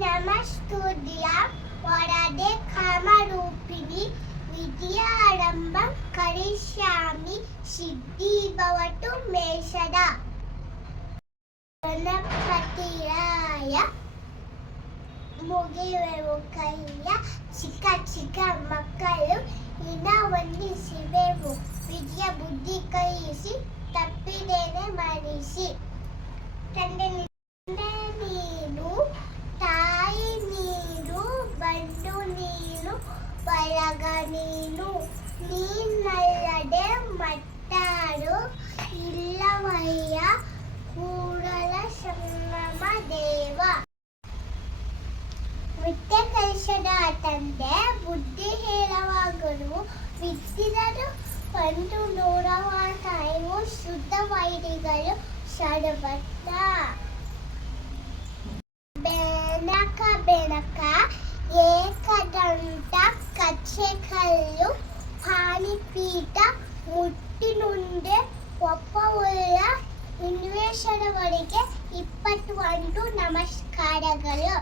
ನಮಸ್ತುರ್ಯ ವರದೆ ಕಾಮರೂಪಿಣಿ ವಿದ್ಯಾರಂಭಂ ಕರಿಷ್ಯಾಮಿ ಸಿದ್ಧಿ ಭವತು ಮೇಷದ ಗಣಪತಿರಾಯ ಮುಗಿವೆವು ಕೈಯ ಚಿಕ್ಕ ಚಿಕ್ಕ ಮಕ್ಕಳು ಇನ್ನ ವಂದಿಸಿವೆವು ವಿದ್ಯಾ ಬುದ್ಧಿ ಕೈಯಿಸಿ ತಪ್ಪಿದೇನೆ ಮರಿಸಿ ತಂದೆ ನಿ- ತಂದೆ ನೀನು ನೀನಲ್ಲದೆ ಮಟ್ಟಾರು ಇಲ್ಲವಯ್ಯ. ಕೂಡಲ ಸಂಗಮ ದೇವ. ವಿದ್ಯೆ ಕಲಿಸದ ತಂದೆ, ಬುದ್ಧಿ ಹೇಳುವ ವಿದ್ಯರು ಒಂದು ನೂರವ ತಾಯಿವು ಶುದ್ಧ ವೈರಿಗಳು ಸರ್ವತ್ತ ಬೆನಕ ಬೆನಕ ಪಾಣಿಪೀಠ ಮುಟ್ಟಿನುಂಡೆ ಒಪ್ಪವುಳ್ಳ ಇನ್ವೇಷಣವರೆಗೆ ಇಪ್ಪತ್ತೊಂದು ನಮಸ್ಕಾರಗಳು.